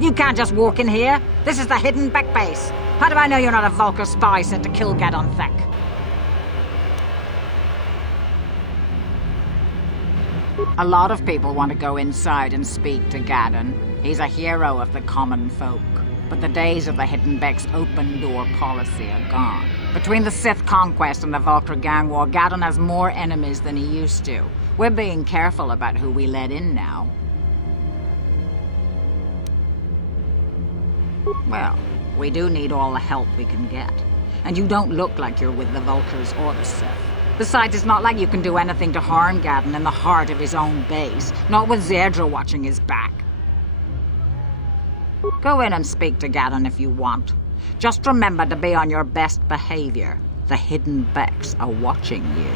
You can't just walk in here. This is the hidden back base. How do I know you're not a Vulkar spy sent to kill Gadon Thek? A lot of people want to go inside and speak to Gadon. He's a hero of the common folk. But the days of the Hidden Beck's open-door policy are gone. Between the Sith conquest and the Vulkar gang war, Gadon has more enemies than he used to. We're being careful about who we let in now. Well, we do need all the help we can get. And you don't look like you're with the Vulkars or the Sith. Besides, it's not like you can do anything to harm Gadon in the heart of his own base. Not with Zerdra watching his back. Go in and speak to Gadon if you want. Just remember to be on your best behavior. The Hidden Becks are watching you.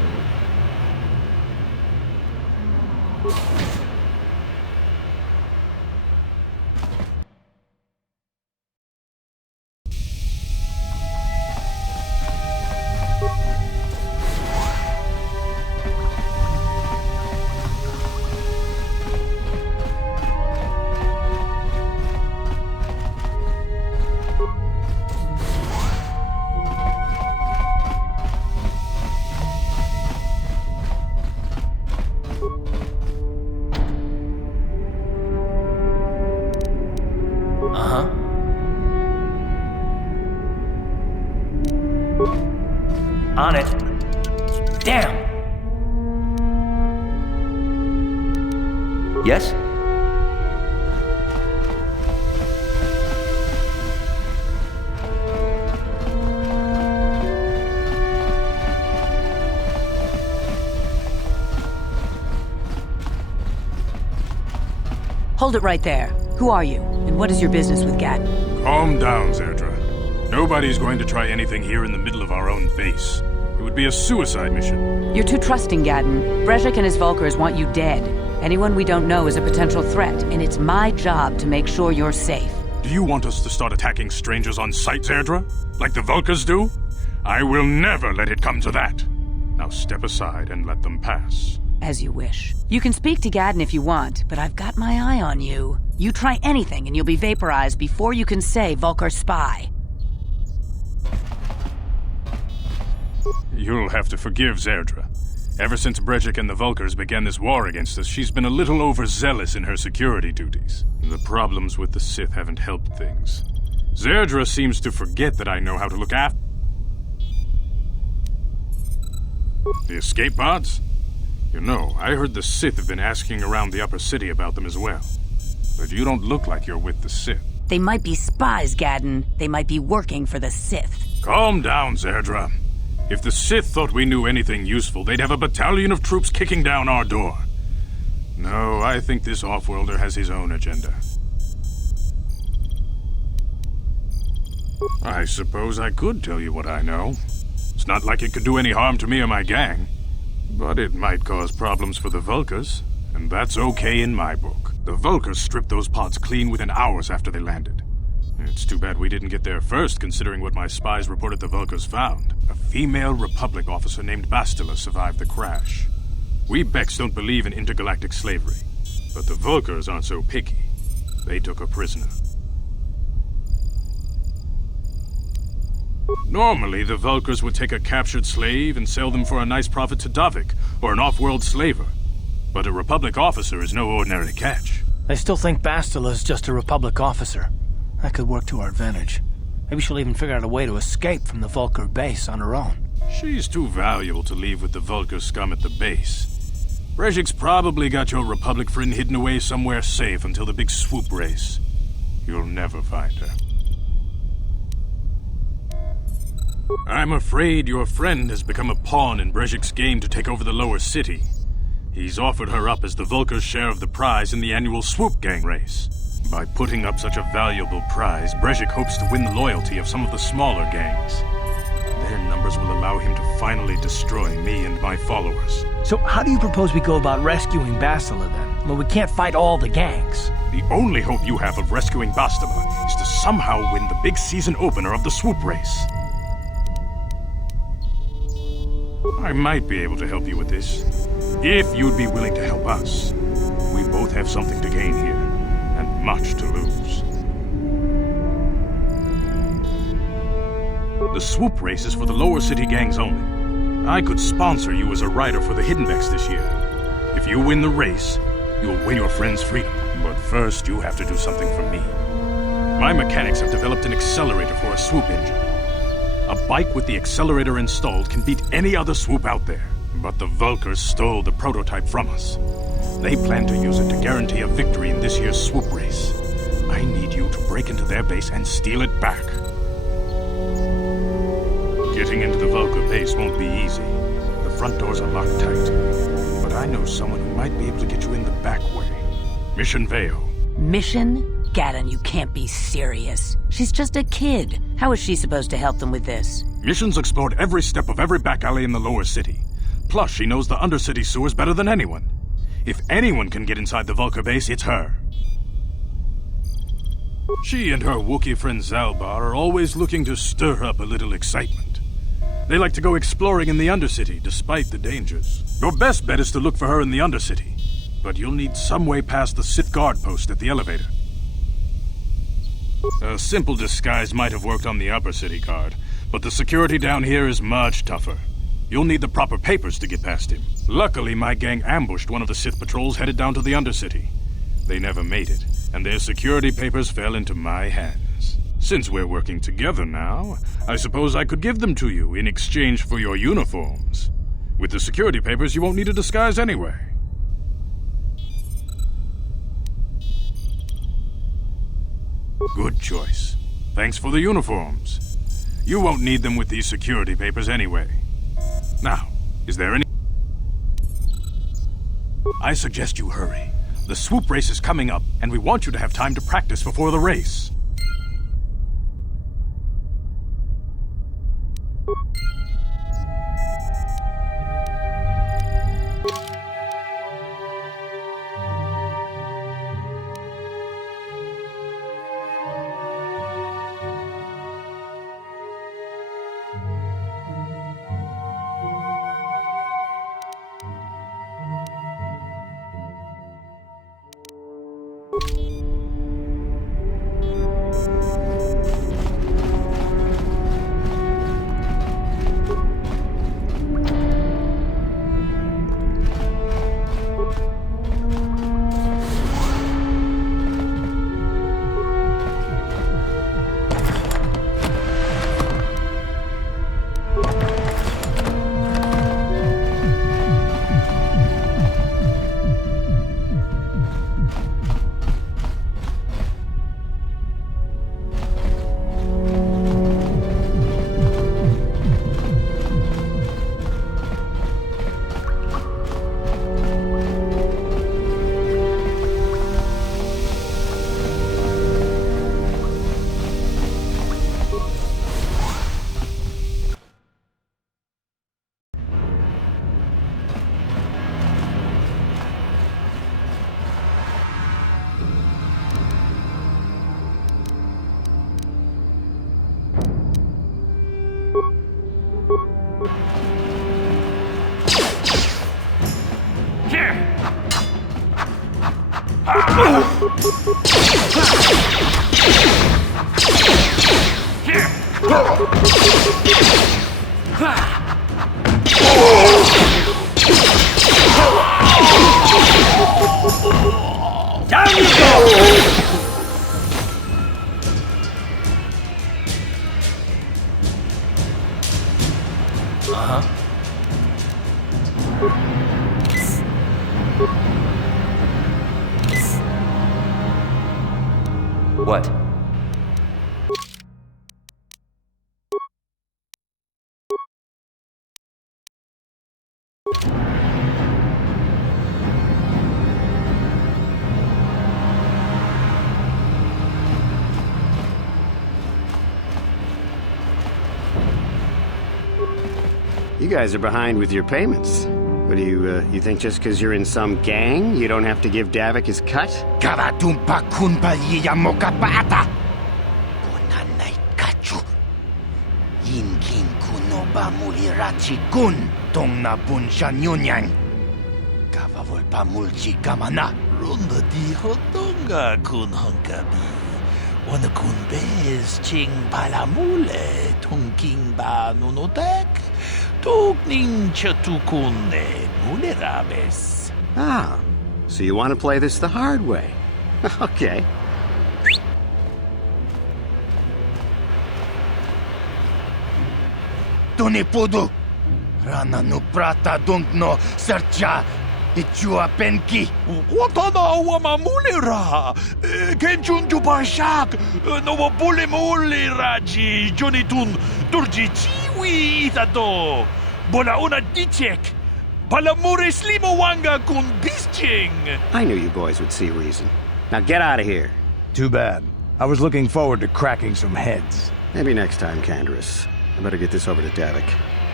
On it. Damn! Yes? Hold it right there. Who are you, and what is your business with Gadon? Calm down, Zerdra. Nobody's going to try anything here in the middle of our own base. It would be a suicide mission. You're too trusting, Gadon. Brezhik and his Vulkars want you dead. Anyone we don't know is a potential threat, and it's my job to make sure you're safe. Do you want us to start attacking strangers on sight, Zerdra? Like the Vulkars do? I will never let it come to that. Now step aside and let them pass. As you wish. You can speak to Gadon if you want, but I've got my eye on you. You try anything and you'll be vaporized before you can say Vulkar spy. You'll have to forgive Zerdra. Ever since Brezhik and the Vulkars began this war against us, she's been a little overzealous in her security duties. The problems with the Sith haven't helped things. Zerdra seems to forget that I know how to look after... The escape pods? You know, I heard the Sith have been asking around the upper city about them as well. But you don't look like you're with the Sith. They might be spies, Gadon. They might be working for the Sith. Calm down, Zerdra. If the Sith thought we knew anything useful, they'd have a battalion of troops kicking down our door. No, I think this off-worlder has his own agenda. I suppose I could tell you what I know. It's not like it could do any harm to me or my gang. But it might cause problems for the Vulkars, and that's okay in my book. The Vulkars stripped those pods clean within hours after they landed. It's too bad we didn't get there first, considering what my spies reported the Vulkars found. A female Republic officer named Bastila survived the crash. We Becks don't believe in intergalactic slavery, but the Vulkars aren't so picky. They took her prisoner. Normally, the Vulkars would take a captured slave and sell them for a nice profit to Davik, or an off-world slaver. But a Republic officer is no ordinary catch. I still think Bastila's just a Republic officer. That could work to our advantage. Maybe she'll even figure out a way to escape from the Vulkar base on her own. She's too valuable to leave with the Vulkar scum at the base. Brezhik's probably got your Republic friend hidden away somewhere safe until the big swoop race. You'll never find her. I'm afraid your friend has become a pawn in Brezhik's game to take over the lower city. He's offered her up as the Vulkar's share of the prize in the annual swoop gang race. By putting up such a valuable prize, Brezhik hopes to win the loyalty of some of the smaller gangs. Their numbers will allow him to finally destroy me and my followers. So how do you propose we go about rescuing Bastila then? Well, we can't fight all the gangs. The only hope you have of rescuing Bastila is to somehow win the big season opener of the swoop race. I might be able to help you with this, if you'd be willing to help us. We both have something to gain here, and much to lose. The swoop race is for the lower city gangs only. I could sponsor you as a rider for the Hidden Becks this year. If you win the race, you'll win your friend's freedom. But first, you have to do something for me. My mechanics have developed an accelerator for a swoop engine. A bike with the accelerator installed can beat any other swoop out there. But the Vulkars stole the prototype from us. They plan to use it to guarantee a victory in this year's swoop race. I need you to break into their base and steal it back. Getting into the Vulkar base won't be easy. The front doors are locked tight. But I know someone who might be able to get you in the back way. Mission Veo. Mission? Gaddon, you can't be serious. She's just a kid. How is she supposed to help them with this? Mission's explored every step of every back alley in the lower city. Plus, she knows the undercity sewers better than anyone. If anyone can get inside the Vulkar base, it's her. She and her Wookiee friend Zalbar are always looking to stir up a little excitement. They like to go exploring in the Undercity, despite the dangers. Your best bet is to look for her in the Undercity. But you'll need some way past the Sith guard post at the elevator. A simple disguise might have worked on the Upper City guard, but the security down here is much tougher. You'll need the proper papers to get past him. Luckily, my gang ambushed one of the Sith patrols headed down to the Undercity. They never made it, and their security papers fell into my hands. Since we're working together now, I suppose I could give them to you in exchange for your uniforms. With the security papers, you won't need a disguise anyway. Good choice. Thanks for the uniforms. You won't need them with these security papers anyway. Now, is there any... I suggest you hurry. The swoop race is coming up, and we want you to have time to practice before the race. Down you go! What? You guys are behind with your payments. What do you think just because you're in some gang, you don't have to give Davik his cut? Karatumpa kunpa yiyamoka paata. Bonanay kachu. Yinkin kunoba mulirachi kun. Tong na bunsha nyunyang. Kavavol pa mulchi kamana. Ronda di hotonga kun honkabi. Onakunbes ching palamule tungking ba nunotek tukning chatukune mulerabes. Ah, so you want to play this the hard way? Okay. Tunipudu Rana no prata dunkno sercha Ichua penki Watana wamamulira Kenchun jubashak No wabule muli raji Jonitun Durji chiwi itado Bola una dichek Palamure slimo wanga kun bisching. I knew you boys would see reason. Now get out of here. Too bad. I was looking forward to cracking some heads. Maybe next time, Canderous. I better get this over to Davik.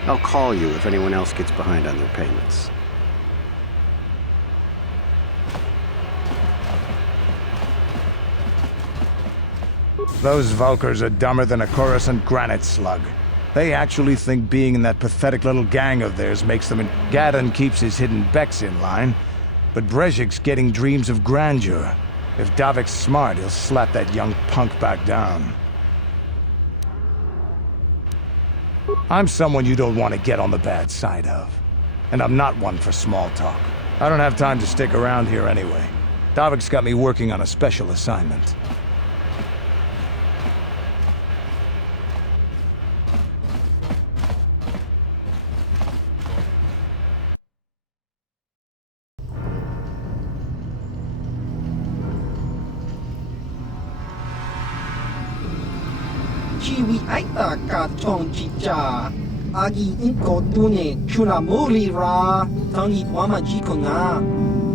I'll call you if anyone else gets behind on their payments. Those Vulkars are dumber than a Coruscant granite slug. They actually think being in that pathetic little gang of theirs makes them... Gadon keeps his hidden Becks in line, but Brezhik's getting dreams of grandeur. If Davik's smart, he'll slap that young punk back down. I'm someone you don't want to get on the bad side of. And I'm not one for small talk. I don't have time to stick around here anyway. Davik's got me working on a special assignment. Chiwi aita ka chong chicha. Agi inko tune chuna muli ra. Tangi wama jiko na.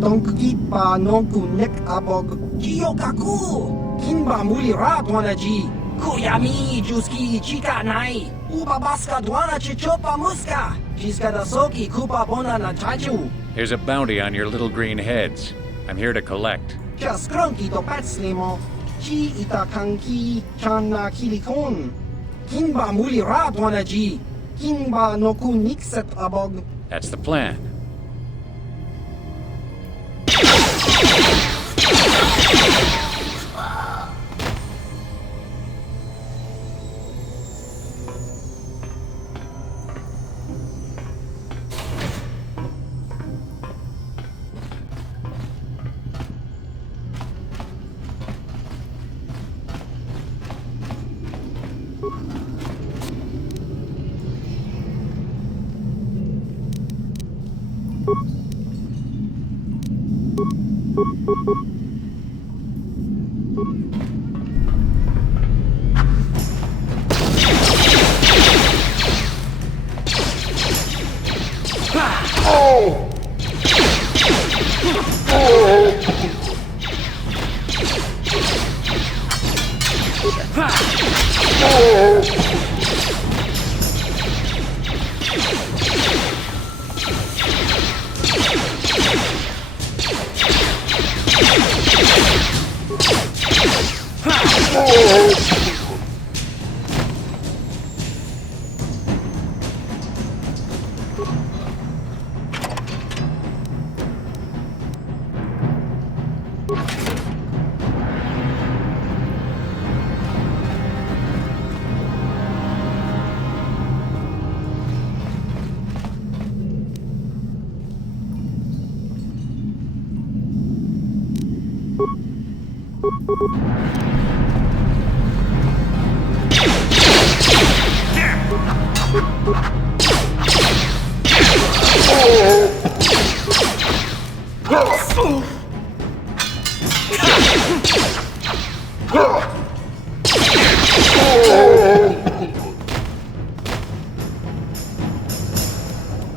Donki pa nonku nek abog. Jiyokaku. Kinba muli ra dwana ji. Kuyami juski chika nai. Uba baska dwana chichopa muska. Jiska da soki kupa bona na chachu. There's a bounty on your little green heads. I'm here to collect. Just grunky to patslimo. Chi itakanki chana kilikon. Kinba muli ra dwana ji. Kinba noku nikset abog. That's the plan.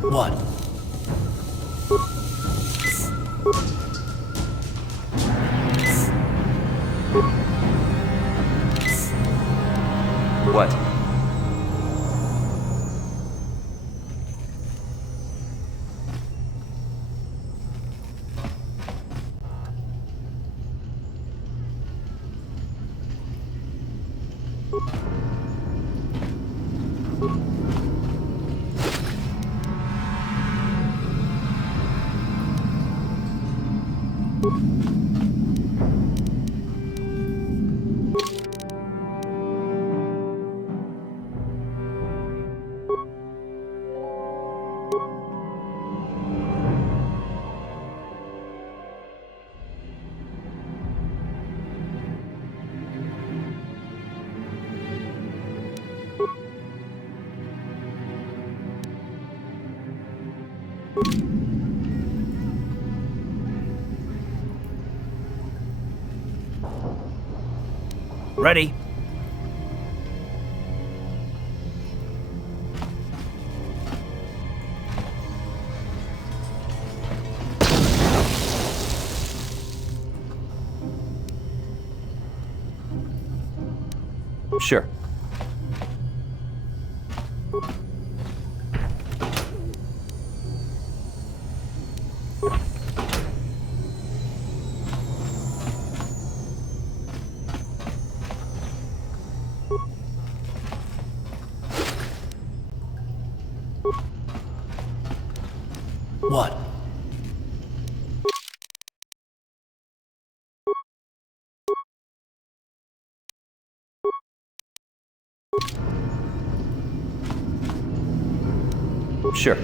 What? What? Ready. Sure. What? Sure.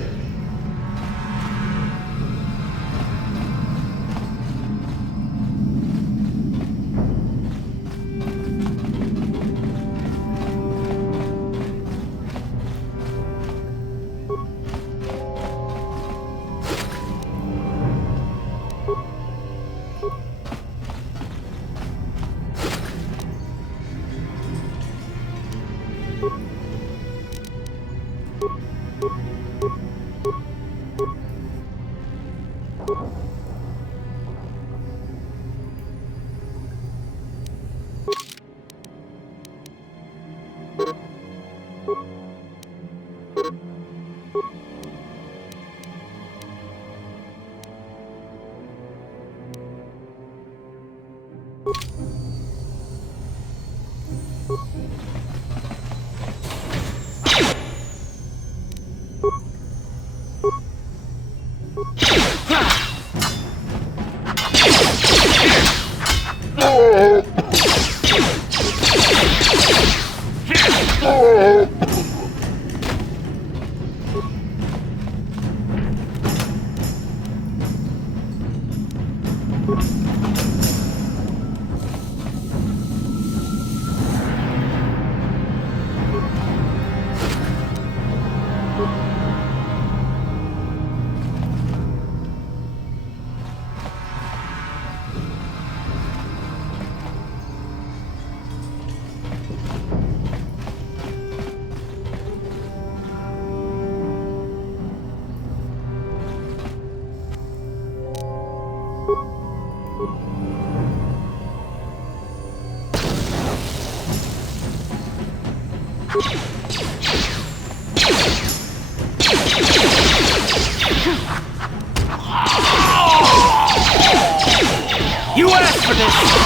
You asked for this!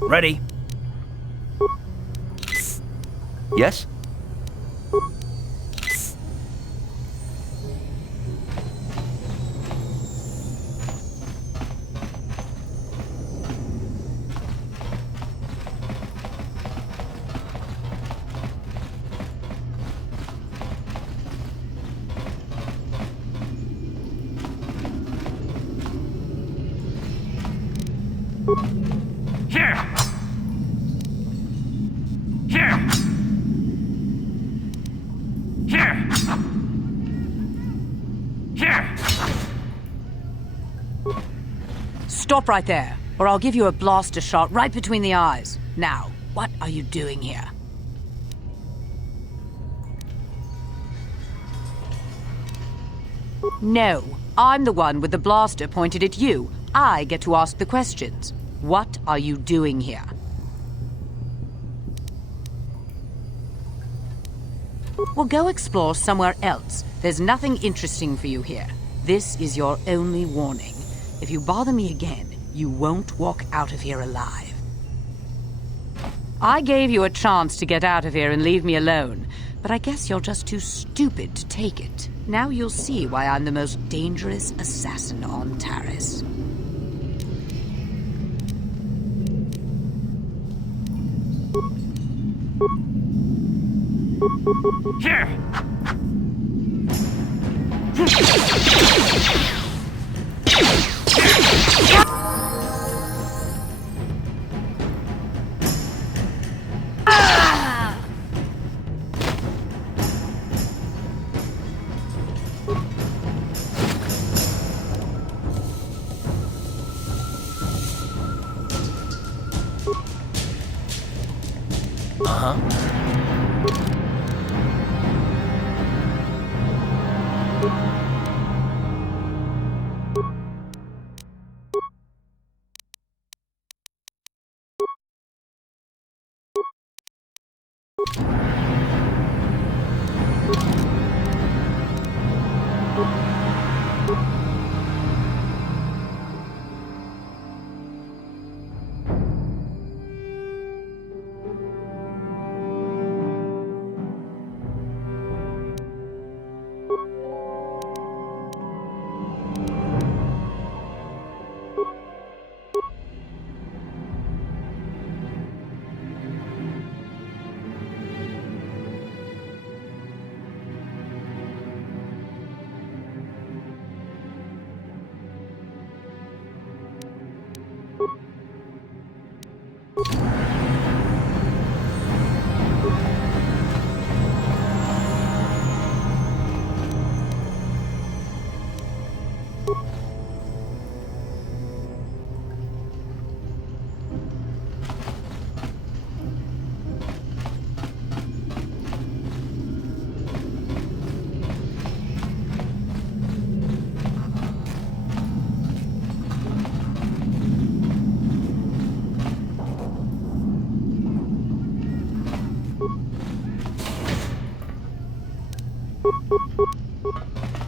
Ready. Yes? Here! Here! Here! Here! Stop right there, or I'll give you a blaster shot right between the eyes. Now, what are you doing here? No, I'm the one with the blaster pointed at you. I get to ask the questions. What are you doing here? Well, go explore somewhere else. There's nothing interesting for you here. This is your only warning. If you bother me again, you won't walk out of here alive. I gave you a chance to get out of here and leave me alone, but I guess you're just too stupid to take it. Now you'll see why I'm the most dangerous assassin on Taris. Here!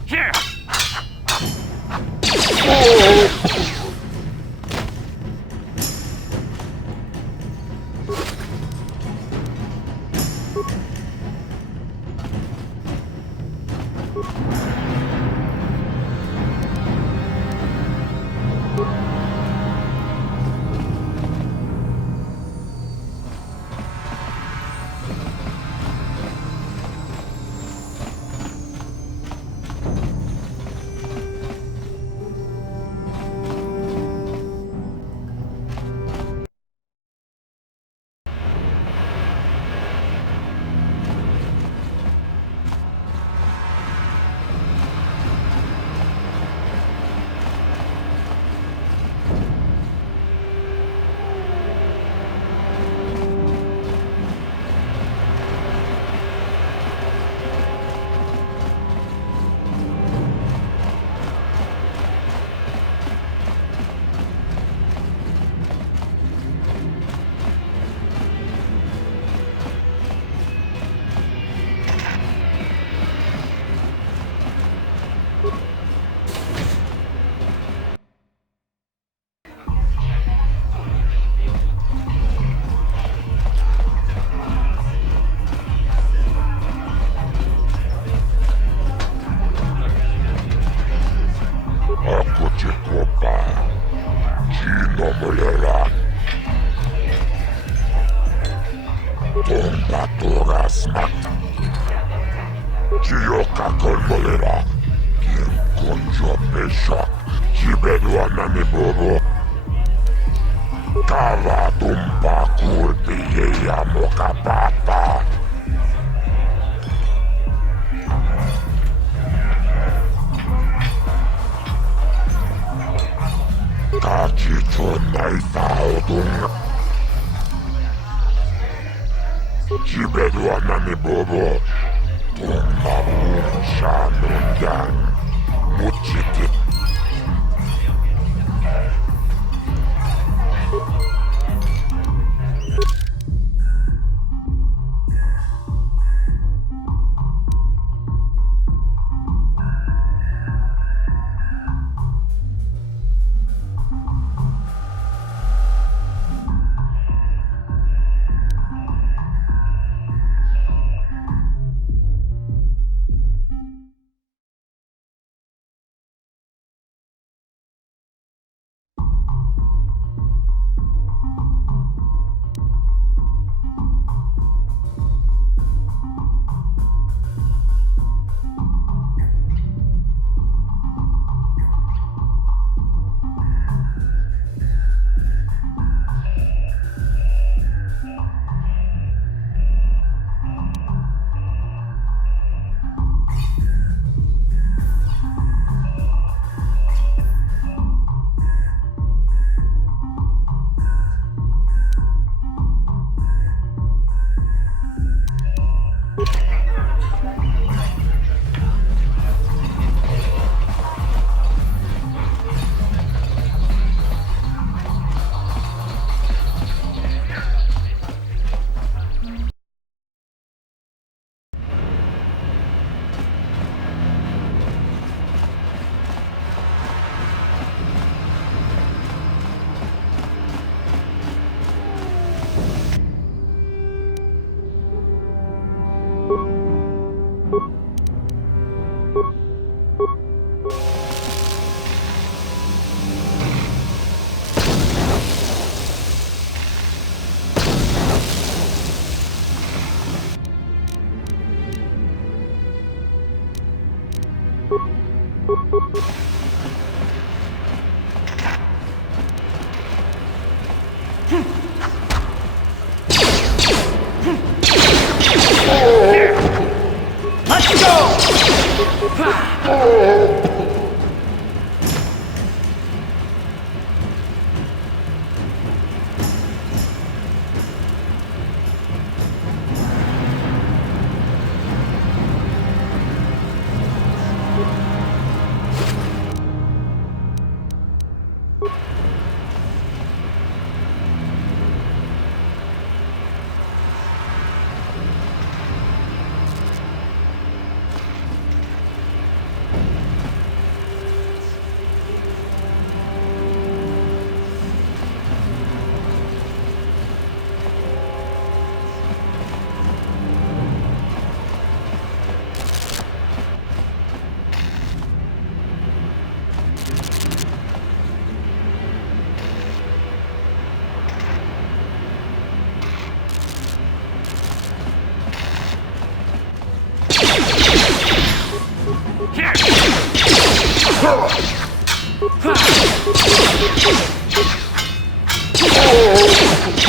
Here!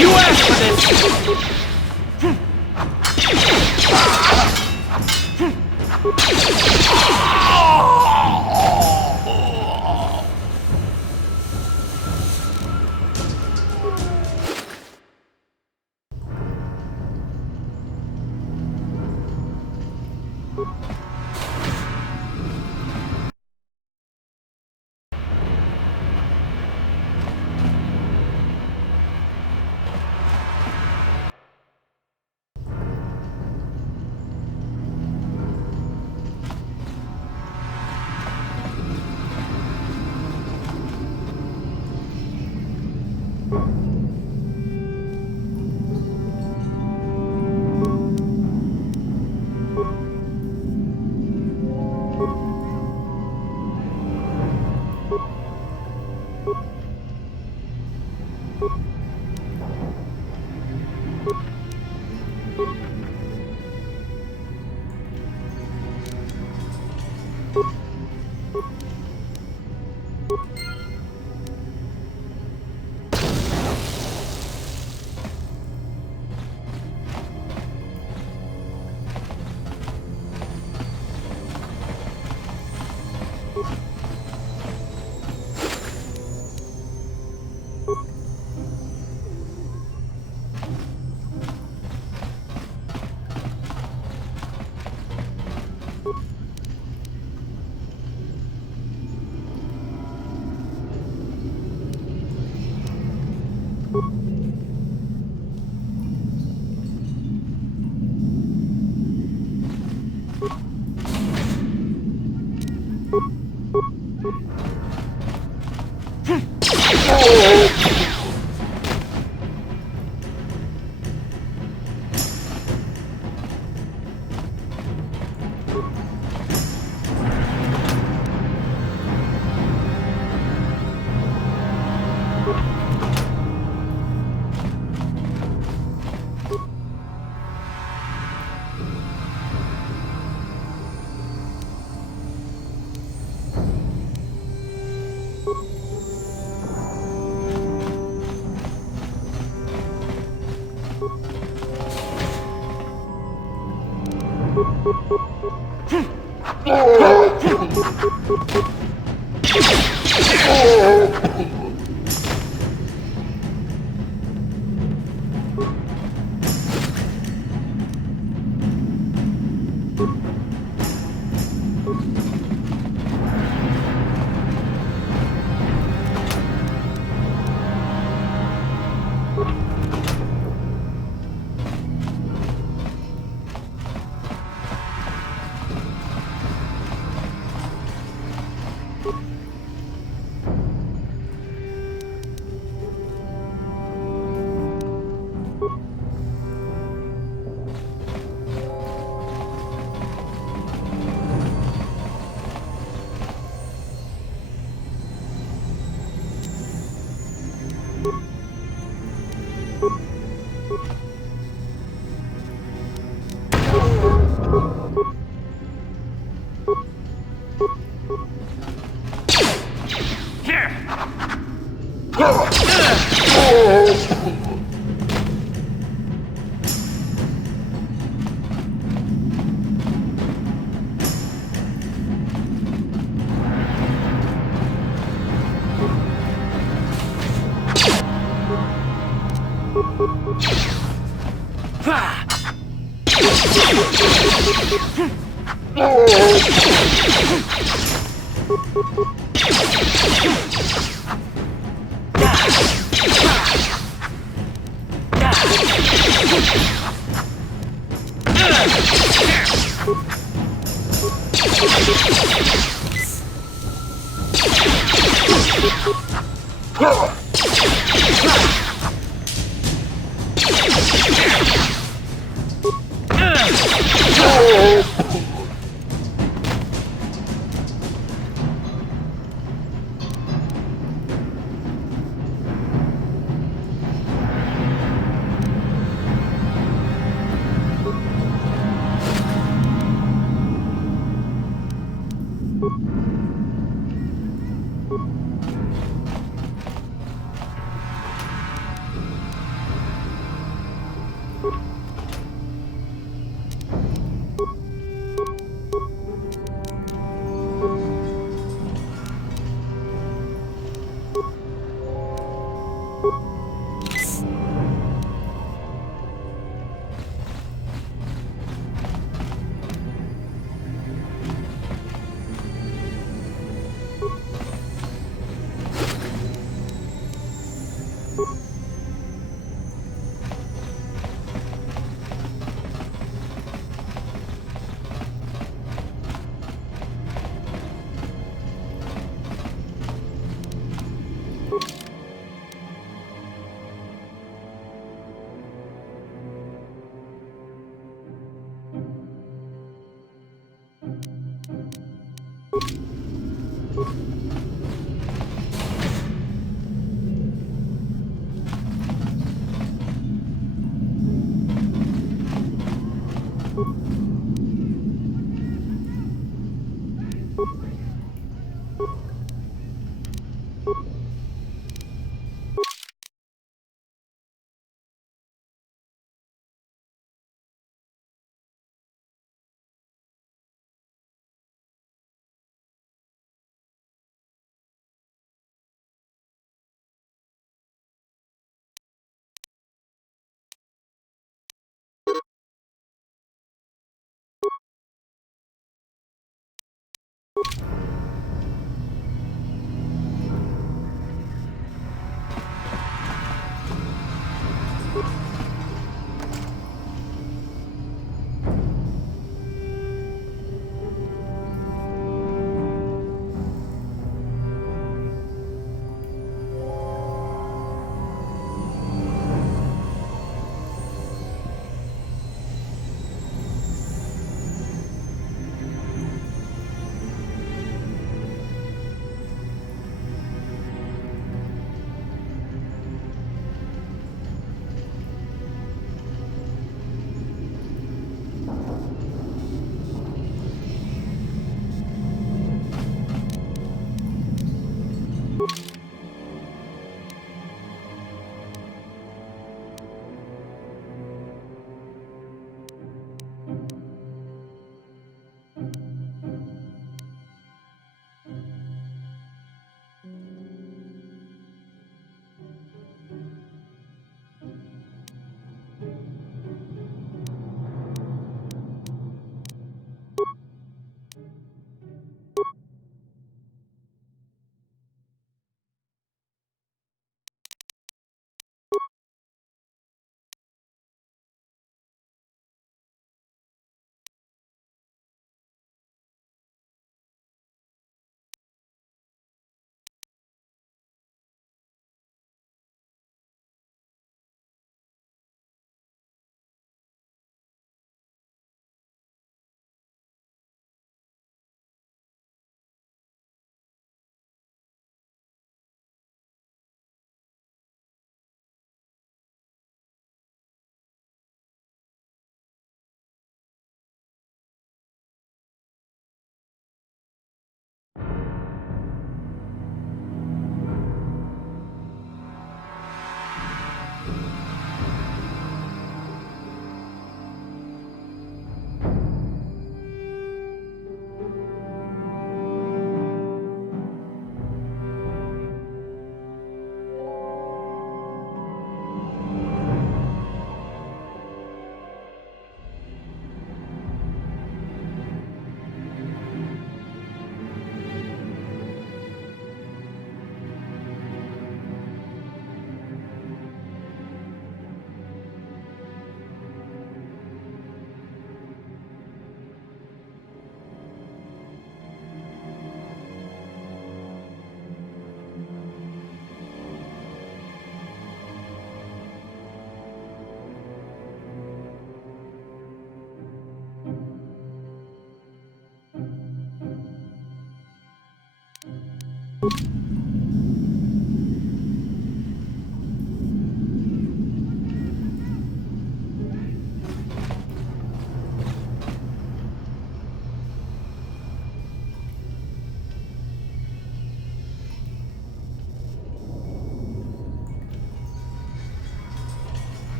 You asked for this!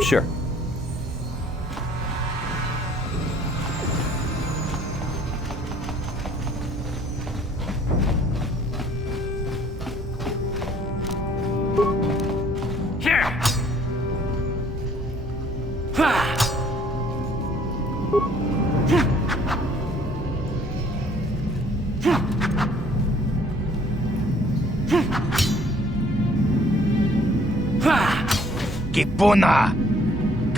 Sure. Kipuna!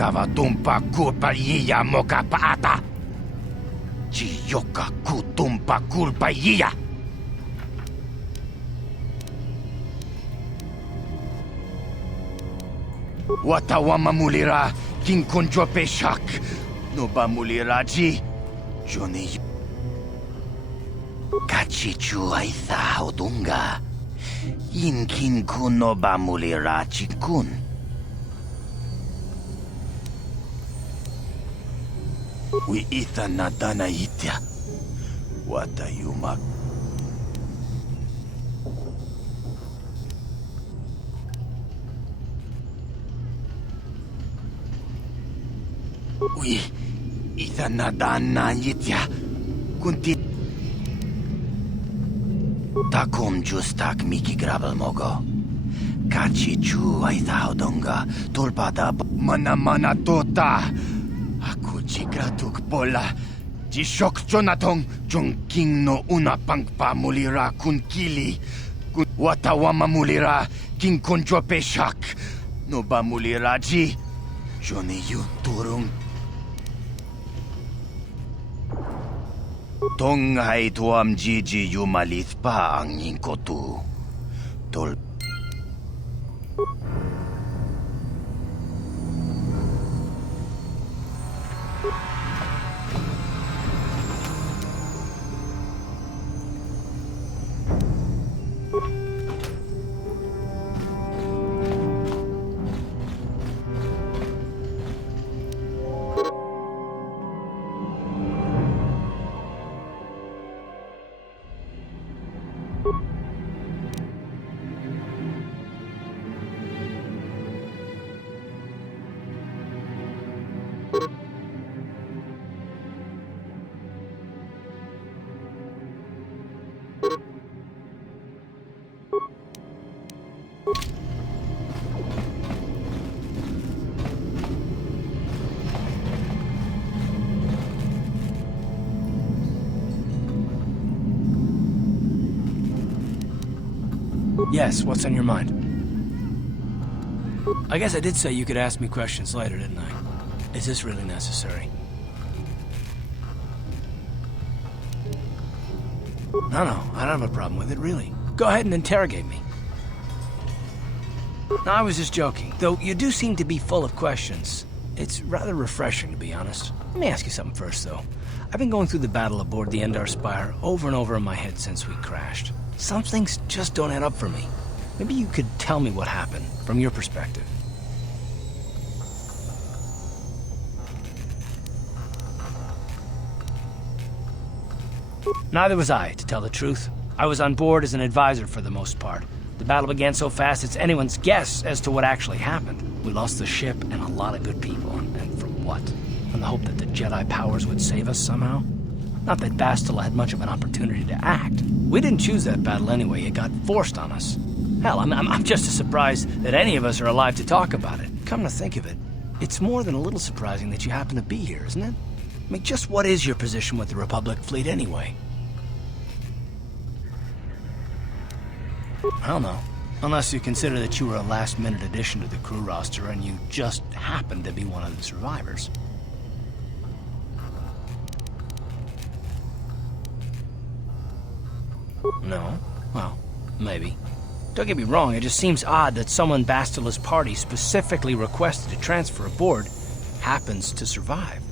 Kavatumpa kulpayiya moka paata! Chiyoka kutumpa kulpayiya! Watawama mulira kinkonjope shak! Noba muliraji! Johnny... Kachichu aitha odunga! Inkin kuno ba muliraji kun! We itha nadana itya. Watayuma. We itha nadana itya. Kunti. Takom justak miki grabel mogo. Kachi chu aitha odonga. Tulpada mana tota. Aku jigratuk bola. Jishok Jonathan Jongking no una pangpa mulira kun kili. Kun watawama mulira king konjope shak. No ba mulira ji. Johnny yu turung. Tong hai tuam jiji yu malith pa ang inkotu. Tol. Yes, what's on your mind? I guess I did say you could ask me questions later, didn't I? Is this really necessary? No, I don't have a problem with it, really. Go ahead and interrogate me. No, I was just joking, though you do seem to be full of questions. It's rather refreshing, to be honest. Let me ask you something first, though. I've been going through the battle aboard the Endar Spire over and over in my head since we crashed. Some things just don't add up for me. Maybe you could tell me what happened, from your perspective. Neither was I, to tell the truth. I was on board as an advisor for the most part. The battle began so fast it's anyone's guess as to what actually happened. We lost the ship and a lot of good people, and for what? On the hope that the Jedi powers would save us somehow? Not that Bastila had much of an opportunity to act. We didn't choose that battle anyway, it got forced on us. Hell, I'm just as surprised that any of us are alive to talk about it. Come to think of it, it's more than a little surprising that you happen to be here, isn't it? I mean, just what is your position with the Republic fleet anyway? I don't know. Unless you consider that you were a last-minute addition to the crew roster and you just happened to be one of the survivors. No? Well, maybe. Don't get me wrong, it just seems odd that someone Bastila's party specifically requested to transfer aboard happens to survive.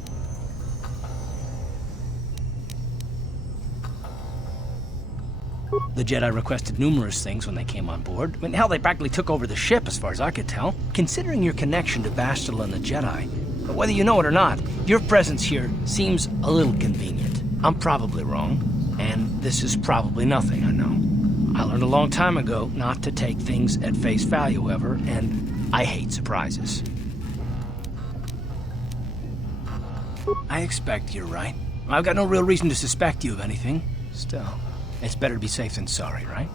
The Jedi requested numerous things when they came on board. I mean, hell, they practically took over the ship, as far as I could tell. Considering your connection to Bastila and the Jedi, but whether you know it or not, your presence here seems a little convenient. I'm probably wrong, and this is probably nothing, I know. I learned a long time ago not to take things at face value ever, and I hate surprises. I expect you're right. I've got no real reason to suspect you of anything. Still, it's better to be safe than sorry, right?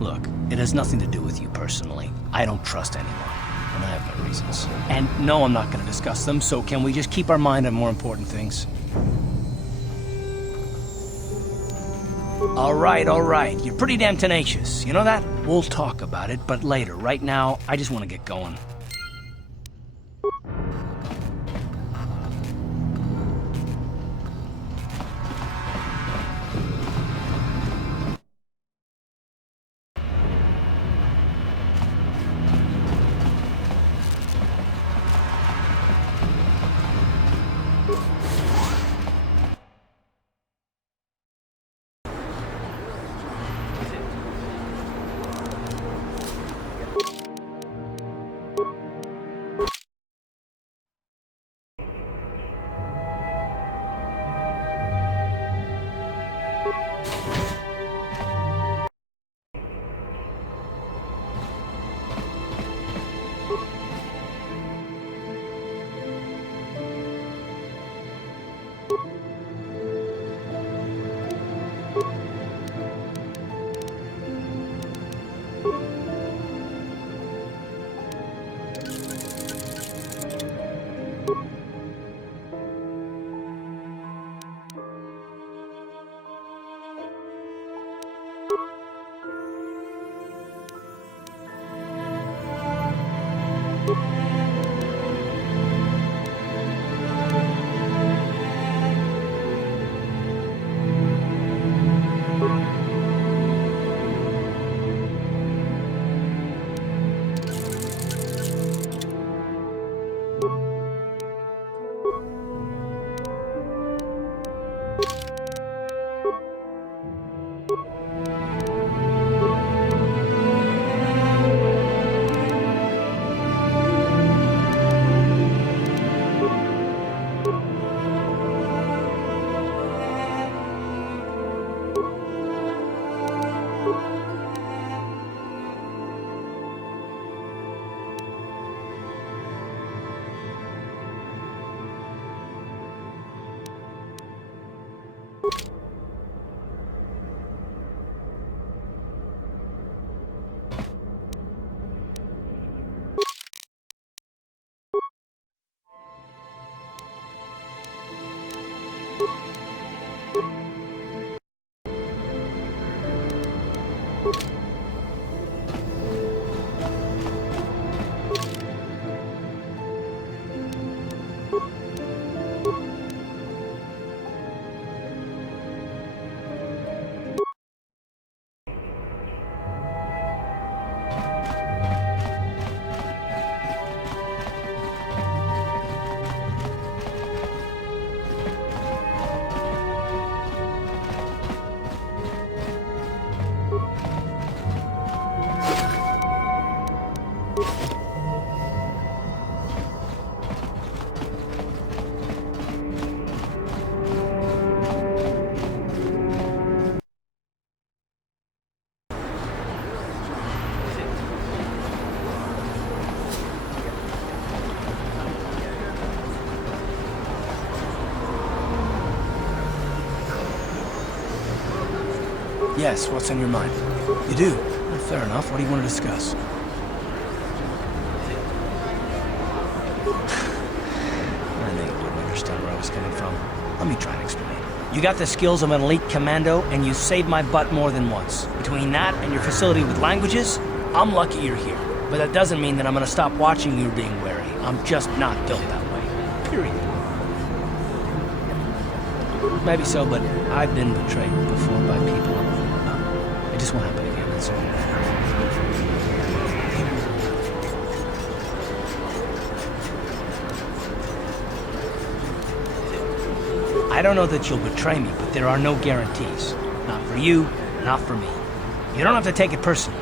Look, it has nothing to do with you personally. I don't trust anyone, and I have my reasons. And no, I'm not going to discuss them, so can we just keep our mind on more important things? All right. You're pretty damn tenacious. You know that? We'll talk about it, but later. Right now, I just want to get going. Yes, what's on your mind? You do? Well, fair enough. What do you want to discuss? I think you wouldn't understand where I was coming from. Let me try and explain. You got the skills of an elite commando, and you saved my butt more than once. Between that and your facility with languages, I'm lucky you're here. But that doesn't mean that I'm gonna stop watching you being wary. I'm just not built that way. Period. Maybe so, but I've been betrayed before by people. It just won't happen again, that's all. I don't know that you'll betray me, but there are no guarantees. Not for you, not for me. You don't have to take it personally.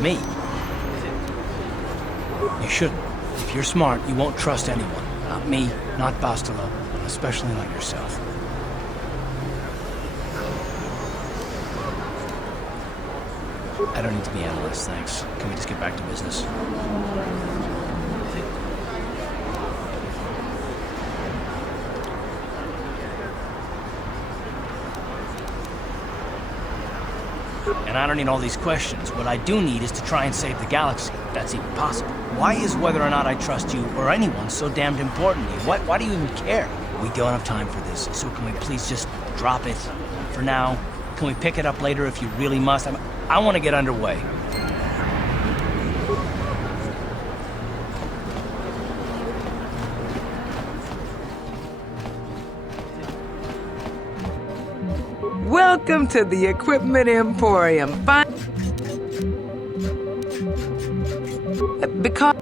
Me? You shouldn't. If you're smart, you won't trust anyone. Not me, not Bastila, especially not yourself. I don't need to be analyzed, thanks. Can we just get back to business? And I don't need all these questions. What I do need is to try and save the galaxy, if that's even possible. Why is whether or not I trust you or anyone so damned important to you? Why do you even care? We don't have time for this, so can we please just drop it for now? Can we pick it up later if you really must? I want to get underway. Welcome to the Equipment Emporium. Because...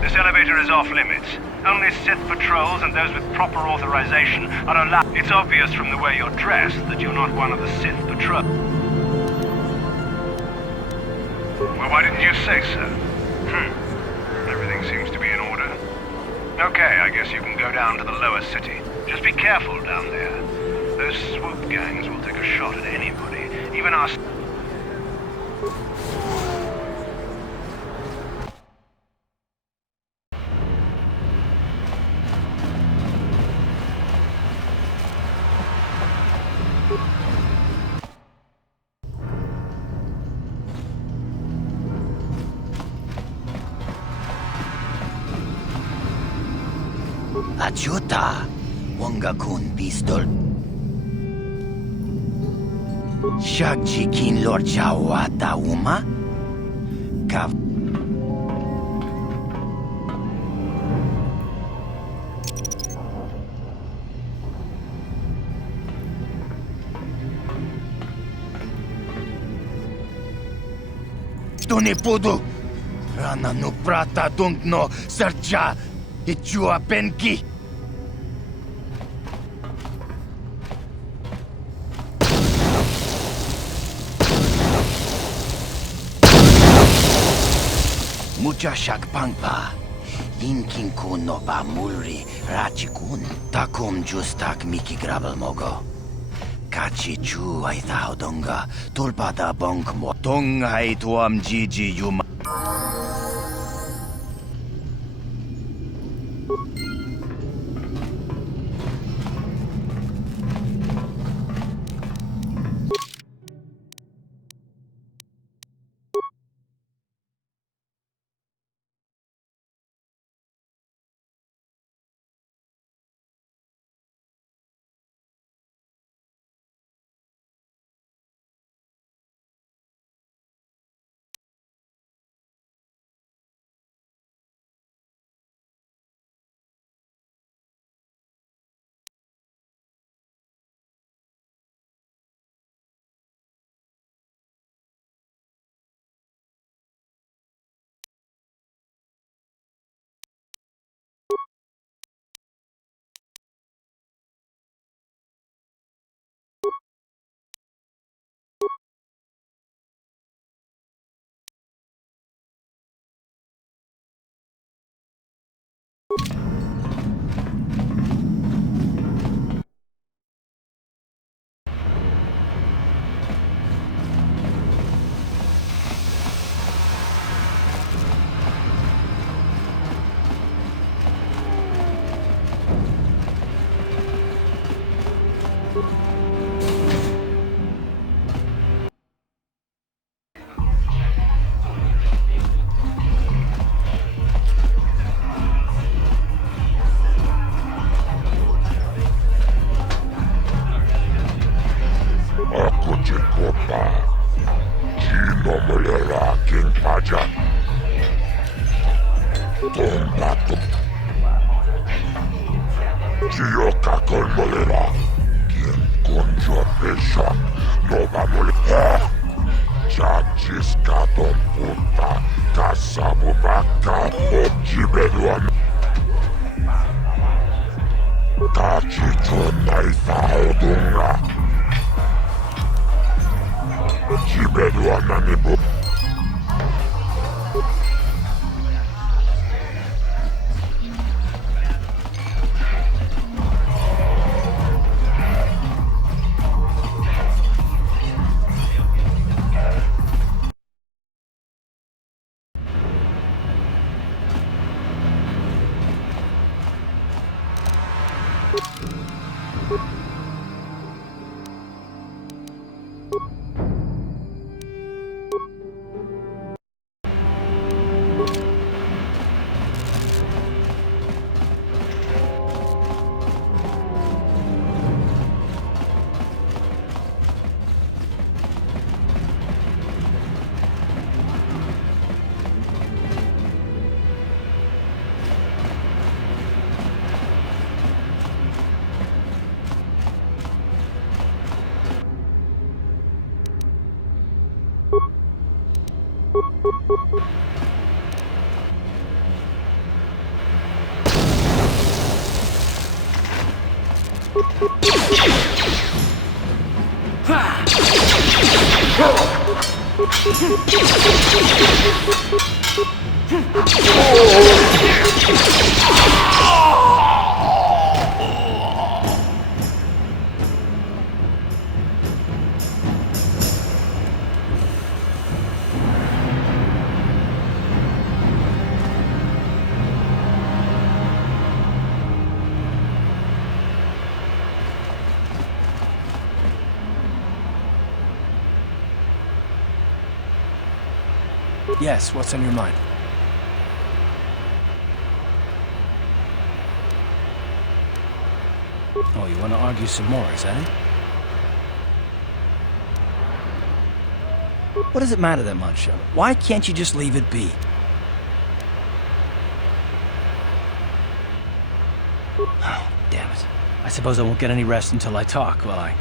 This elevator is off limits. Only Sith patrols and those with proper authorization are allowed. It's obvious from the way you're dressed that you're not one of the Sith patrol. Well, why didn't you say so? Everything seems to be in order. Okay, I guess you can go down to the lower city. Just be careful down there. Those swoop gangs will take a shot at anybody, even us. Achuta. Wangakun pistol. Shagjikin Lord Chawata Uma? Kav. Tuni pudu! Rana no prata dungno sarja ichua penki! Mucha shakpangpa. Inkin kun no ba mulri rachikun. Takum justak miki grabel mogo. Kachi chu ay thao donga. Tulpada bonk mo. Tong ay tuam jiji yuma. Yes, what's on your mind? Oh, you want to argue some more, is that it? What does it matter that much? Why can't you just leave it be? Oh, damn it. I suppose I won't get any rest until I talk, will I?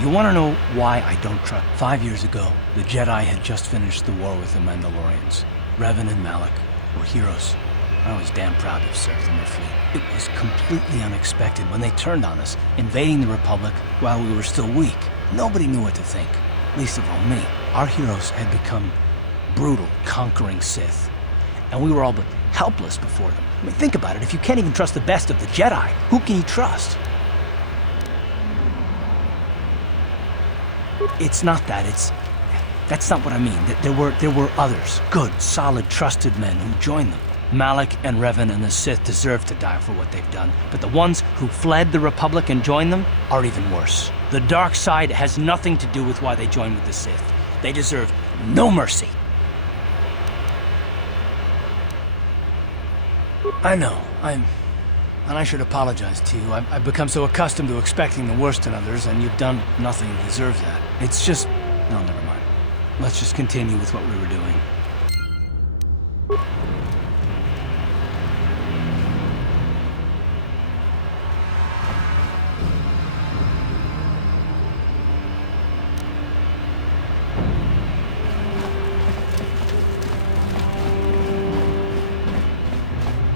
You want to know why I don't trust? 5 years ago, the Jedi had just finished the war with the Mandalorians. Revan and Malak were heroes. I was damn proud to have served in their fleet. It was completely unexpected when they turned on us, invading the Republic while we were still weak. Nobody knew what to think, least of all me. Our heroes had become brutal, conquering Sith, and we were all but helpless before them. I mean, think about it. If you can't even trust the best of the Jedi, who can you trust? It's not that. That's not what I mean. There were others, good, solid, trusted men who joined them. Malak and Revan and the Sith deserve to die for what they've done, but the ones who fled the Republic and joined them are even worse. The dark side has nothing to do with why they joined with the Sith. They deserve no mercy. I know, and I should apologize to you. I've become so accustomed to expecting the worst in others, and you've done nothing to deserve that. It's just... no, never mind. Let's just continue with what we were doing.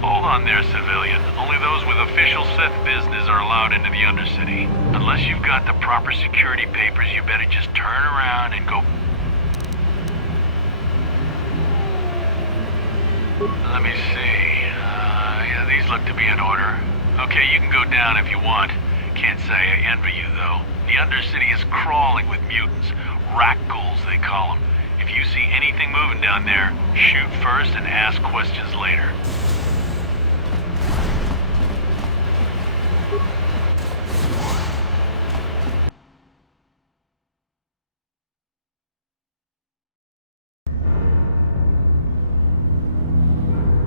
Hold on there, civilian. Only those with official Sith business are allowed into the Undercity. Unless you've got the proper security papers, you better just turn around and go... Let me see. Yeah, these look to be in order. Okay, you can go down if you want. Can't say I envy you, though. The Undercity is crawling with mutants. Rat ghouls, they call them. If you see anything moving down there, shoot first and ask questions later.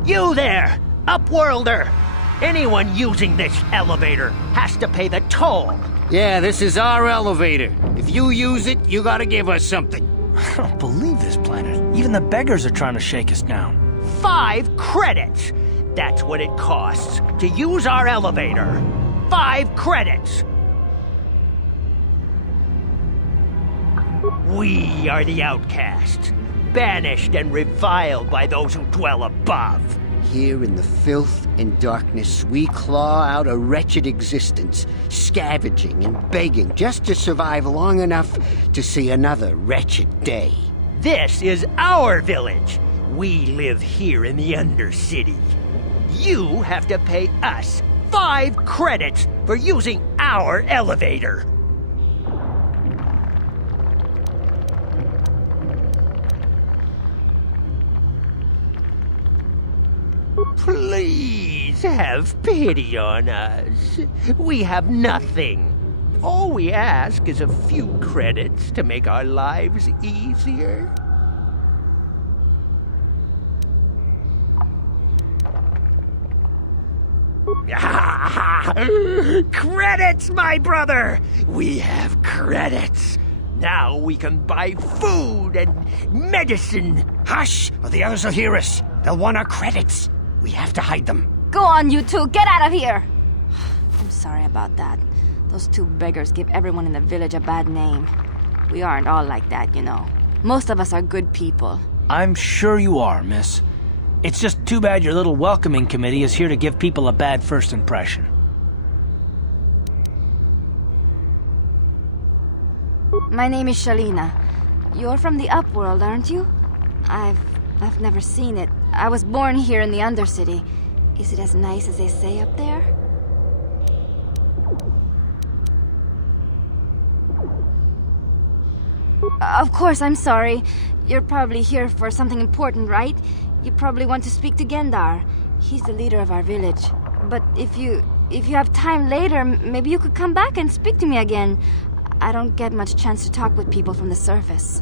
You there, Upworlder! Anyone using this elevator has to pay the toll. Yeah, this is our elevator. If you use it, you gotta give us something. I don't believe this planet. Even the beggars are trying to shake us down. 5 credits! That's what it costs to use our elevator. 5 credits! We are the outcasts, banished and reviled by those who dwell above. Here in the filth and darkness, we claw out a wretched existence, scavenging and begging just to survive long enough to see another wretched day. This is our village. We live here in the Undercity. You have to pay us 5 credits for using our elevator. Please have pity on us. We have nothing. All we ask is a few credits to make our lives easier. Credits, my brother! We have credits. Now we can buy food and medicine. Hush, or the others will hear us. They'll want our credits. We have to hide them. Go on, you two. Get out of here. I'm sorry about that. Those 2 beggars give everyone in the village a bad name. We aren't all like that, you know. Most of us are good people. I'm sure you are, miss. It's just too bad your little welcoming committee is here to give people a bad first impression. My name is Shalina. You're from the Upworld, aren't you? I've never seen it. I was born here in the Undercity. Is it as nice as they say up there? Of course, I'm sorry. You're probably here for something important, right? You probably want to speak to Gendar. He's the leader of our village. But if you have time later, maybe you could come back and speak to me again. I don't get much chance to talk with people from the surface.